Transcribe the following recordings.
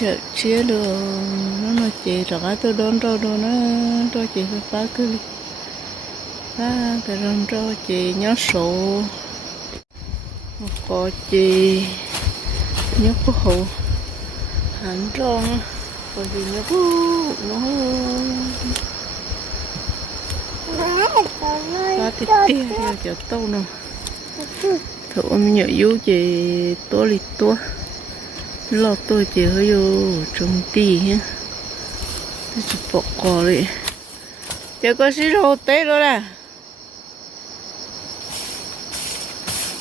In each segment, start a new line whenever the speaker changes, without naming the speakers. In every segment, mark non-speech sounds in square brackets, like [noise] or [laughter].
sợ chia luôn nó nó chỉ rồi cái tôi đón rồi đồ nó cho chỉ phải phá cứ phá cái đón cho chị nhớ số có chị nhớ có hộ hẳn trong có gì nhớ có nó phá thịt tia theo cho tâu nè thử ôm nhớ yếu chị tua lì tua lọt tôi chỉ hơi vô trong tì nhé tôi chỉ bỏ cỏ đi. Giờ có xí rô tế rồi nè.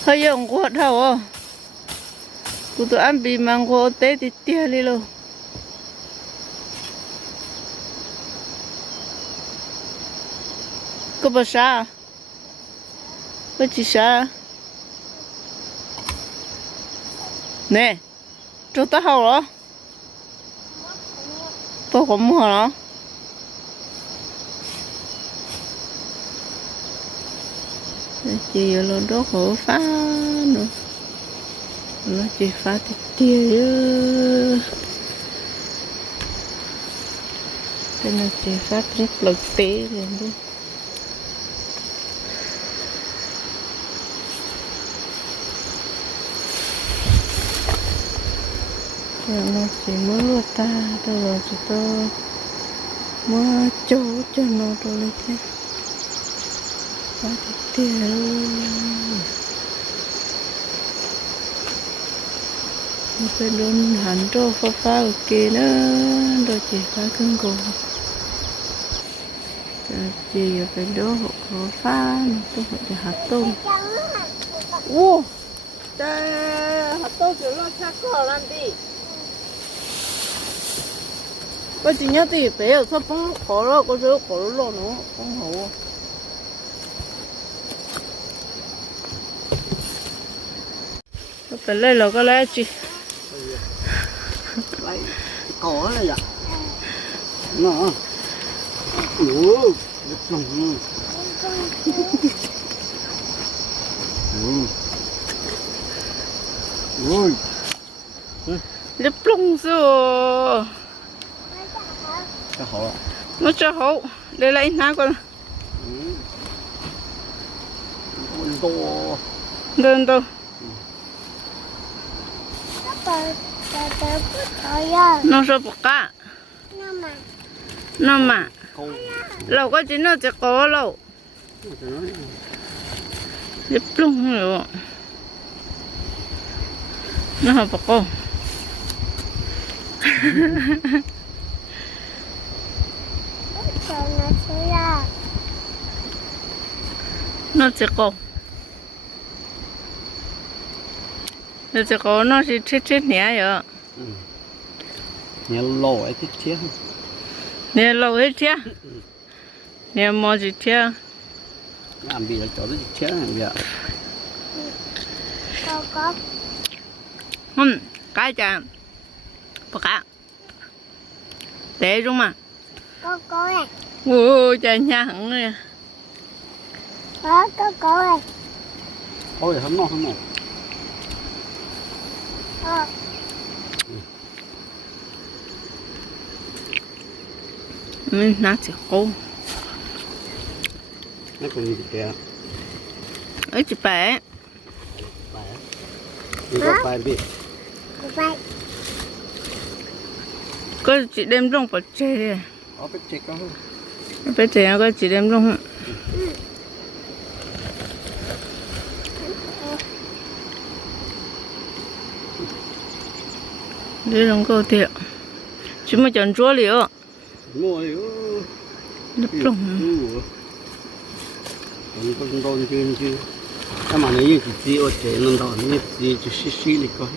Hơi dòng của thầu à. Cụ tôi ăn bì mang của tế thì tia đi luôn có bà xa có à? chị xa à? nè chúng ta hậu đó, tôi có mua nó chỉ là đó khổ phá nữa. Nó chỉ phá thì tia cái nó chỉ phá rất lực tế lên đi nó chỉ mới lùa ta rồi rồi chỉ tôi mới chỗ cho nó rồi lên thế phá thì tia luôn phải đun hẳn cho pha pha ở kia nữa rồi chỉ pha cưng cổ rồi chỉ phải đổ hộ khó pha tôi phải để hạt tôm ô ta hạt tôm kiểu lo chắc khó làm gì đi có chỉ nhớ thì bé ở sắp bóng khó lo có chỗ khó lo nó không hổ phải lên là có lẽ chị
lấy cỏ này vậy nó ủa được lòng
ôi Lip lung rồi cái họ nó cho hậu để lấy ná con. Ôi to đơn đâu nó sợ bọc cá. Nó mà lâu có chỉ nó chỉ có lâu. Lip lung rồi nó hợp bọc cô. [laughs] nó chỉ có nó chỉ có nó chỉ chết chết nhẹ rồi
nhà lò ấy thích chết
nè lâu hết chưa nè mò gì chưa
làm là chỗ đó chết này vậy
ừm cái chả bọc cá để đúng mà. Ôi trời nhà hẳn
nè
ôi không ngon không ngon
mình nát chỉ cô
nó còn gì kìa?
Ấy chị bé. Bài
đi có bài bị
có chị đem rong vào chè.
Có biết chết không?
Bé chè nó có chị đem rong đi rong câu tiệm chỉ mà chọn chúa liệu mua đi đập rong
còn con con chưa chưa cái mà nó như chỉ ở chế nó đó như chỉ chỉ xí xí đi coi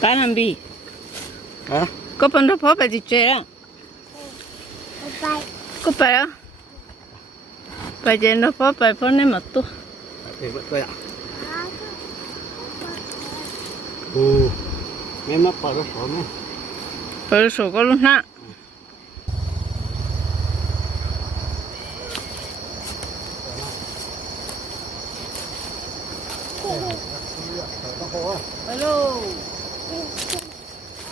cá làm gì hả
có phần đó phó bà chị chè á có phải á bà chè nó phó bà phó nên mà tu thì vậy thôi ạ
ồ nghe mắt vào cái sổ này
bà số có luôn ha Hello.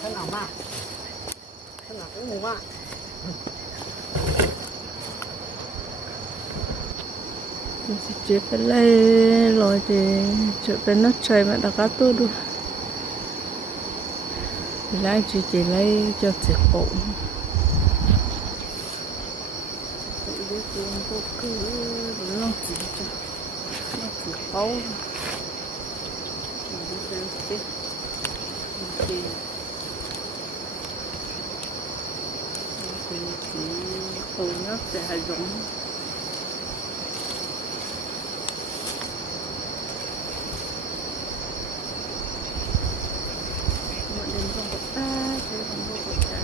thân nào mà thân nào cũng mù mà mình sẽ chế phải lấy rồi thì chợ bên nó chơi mà đã có tôi được lấy chỉ chỉ lấy cho chị khổ tự biết lấy chị chị lo chỉ cho chị chỉ khổ mình đi xem chứ thì thì chỉ khổ nhất sẽ giống đến trong bậc ta chứ không vô bậc ta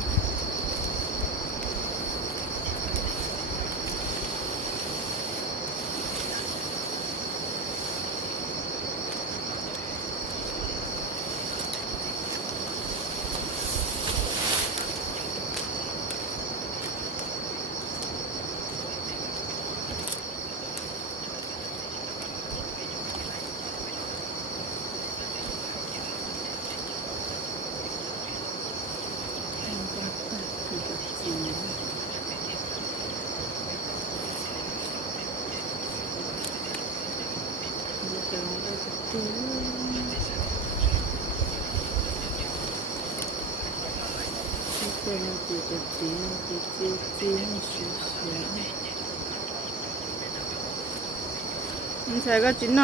trong bậc ta thì được gì Bây giờ nó đây là tí. Bây giờ nó chỉ được tí, tí, tí, tí, xíu xíu. mình xài cái chín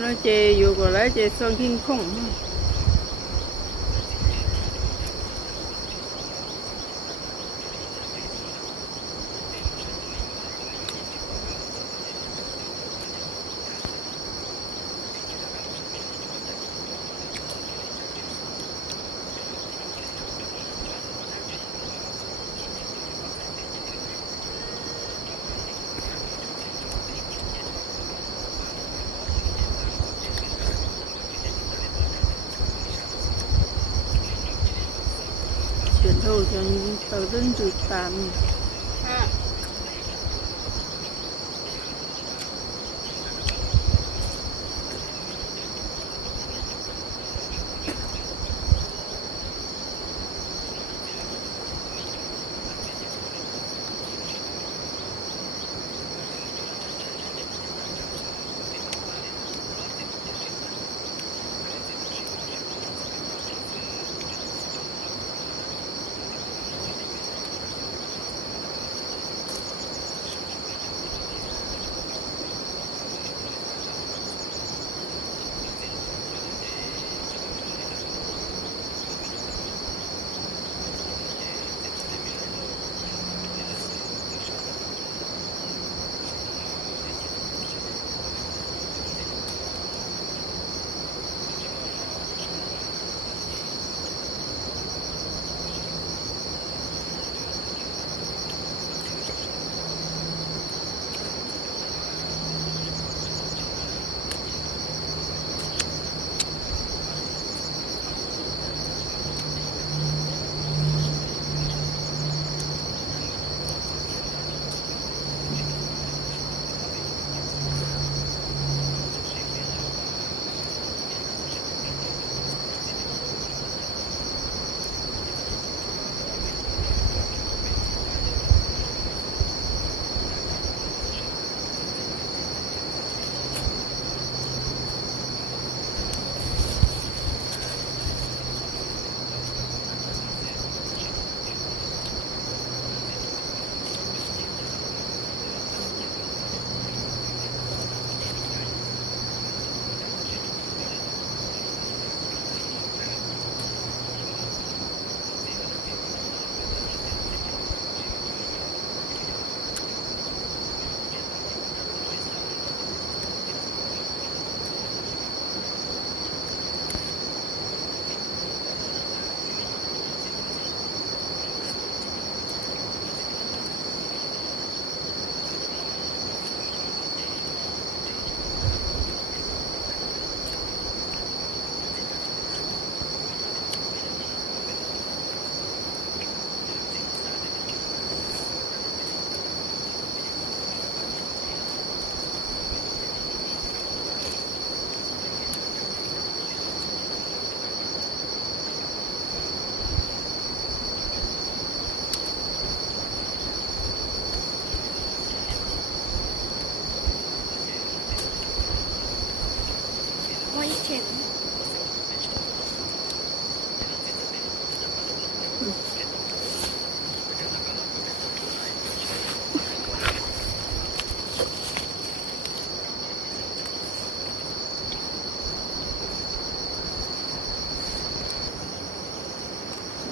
nào đó mình xài nó chê dù có lấy chê sơn kinh khủng chuyển đầu cho những tờ dân chủ tạm Nó chỉ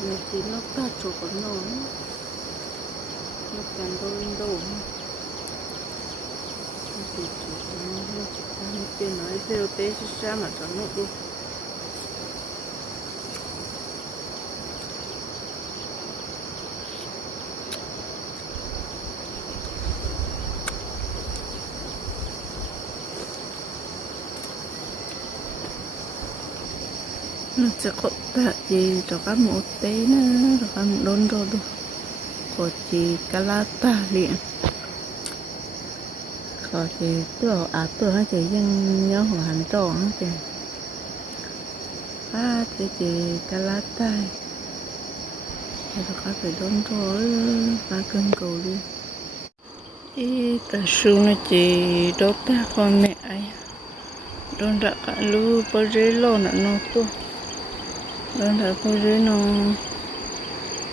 nó ta chỗ của nó nó càng đôi đâu nó chỉ chỉ nó nó chỉ ta nó kia nói theo tế sẽ sao mà cho nó đi nó sẽ có tạ cho các một tế nữa cho các đôn rồi đủ có chỉ cá lá ta liền có chỉ tôi à tôi hay chỉ dân nhớ hồ hành trò không chị à chỉ chỉ cá lá ta phải đôn rồi ba cân cầu đi ý ta su nó chỉ đốt ta con mẹ ấy đôn đã cả lu bơ rê lo nè nó tôi đơn là cô dưới nó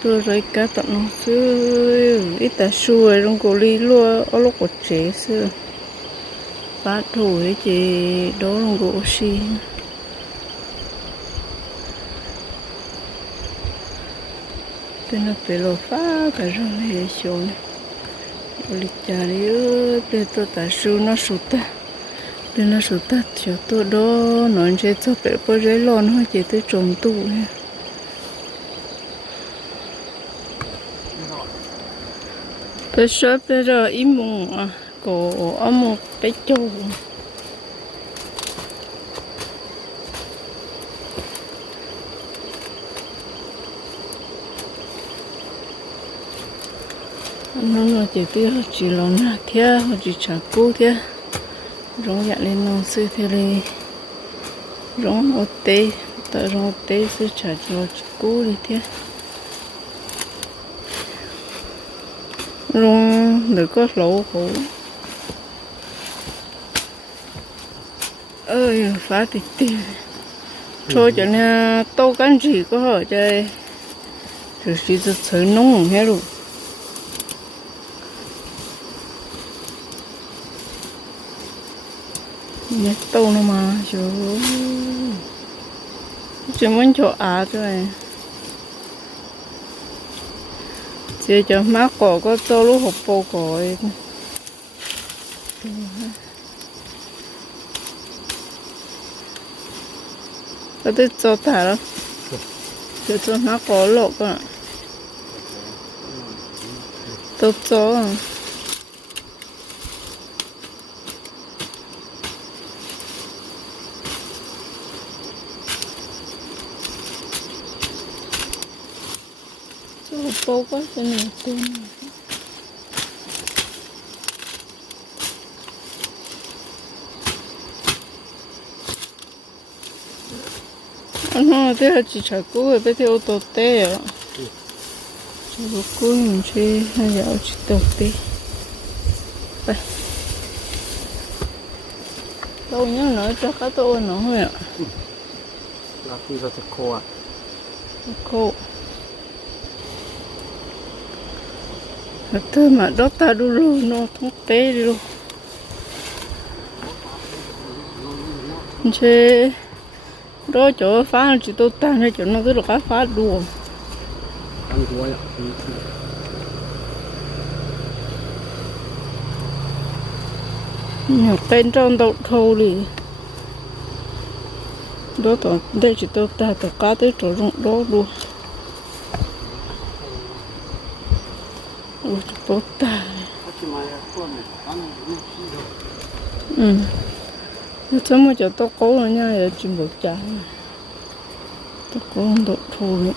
tôi rồi cá tận nó xưa. Ít ta xuôi trong cổ ly lúa ở lúc của chế xưa. Phá thủ ấy chị đó trong cổ xì tôi nó phải lo phá, cả rồi này xuống lịch trả đi ơi tôi ta su nó sụt ta nên là số tắt cho tôi đó nó sẽ cho bé bơ rễ lon thôi chỉ tới trồng tủ nhé, bé shop bé rồi im mùng à cổ ông một bé châu. Nó nói chỉ tiêu chỉ là nè theo chỉ chả cố theo rong dạ lên nong sư thì đi rong ô tê, tờ rong ô tê sư trả cho cú đi thế rong được có lỗ khổ ơi, phá tịt tiền thôi cho nên tô cắn gì có hỏi chơi. Thử chỉ là chơi nông hết rồi nhét tô nó mà chú chú muốn chỗ á thôi chỉ cho má cỏ có tô lúc hộp bò cỏ có thể cho thả đó chỉ cho má cỏ lộ cơ tàu cho Chỗ bố có cái này tên nó thế là chỉ trả cú rồi bây giờ ô tô tê à chỉ có cú mình chơi hay là chỉ tô tê vậy đâu nhớ nữa cho cá tô nó thôi ạ
là khi vào thực khô à
cô Thế mà đó ta đu luôn nó không té luôn chứ đó chỗ phá chỉ tôi tan hay chỗ nó cứ được phá đùa ăn đuôi ạ nhọc tên trong đầu thâu đi đó tổ đây chỉ tôi ta tổ cá tới chỗ rụng đó đùa ôi bố ta có chỉ mà con này ăn nó chi đâu ừ nó chấm mà cho tôi cố rồi nha giờ chim bột chả tôi cố không độ thù nữa